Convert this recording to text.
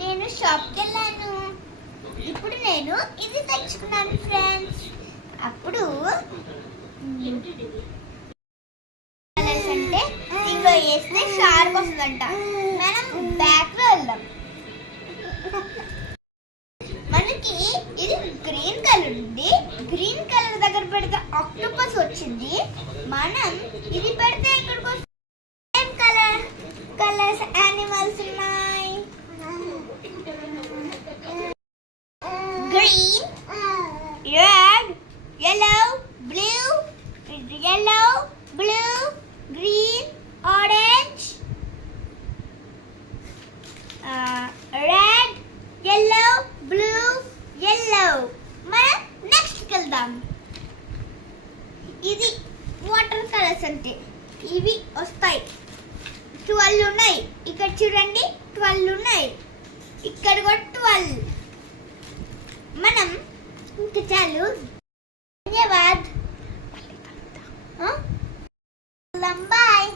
నేను షాప్కి వెళ్ళాను. ఇప్పుడు నేను ఇది తెచ్చుకున్నాను ఫ్రెండ్స్. అప్పుడు అంటే ఇంకో వేస్తే షార్క్ వస్తుందంట. మనం బ్యాక్ లో వెళ్దాం. మనకి ఇది గ్రీన్ కలర్ ఉంది. గ్రీన్ కలర్ దగ్గర పెడితే ఆక్టోపస్ వచ్చింది. మనం ఇది పెడితే ఇక్కడికి సేమ్ కలర్స్ యానిమల్స్ ఉన్నాయి. Green, red, yellow, blue, green, orange, red, yellow, blue, yellow. మనం నెక్స్ట్ వెళ్దాం. ఇది వాటర్ కలర్స్ అంటే ఇవి వస్తాయి. 12 ఉన్నాయి. ఇక్కడ చూడండి 12 ఉన్నాయి. ఇక్కడ కూడా 12. మనం ఇంకా చాలు. ధన్యవాద్. బాయ్.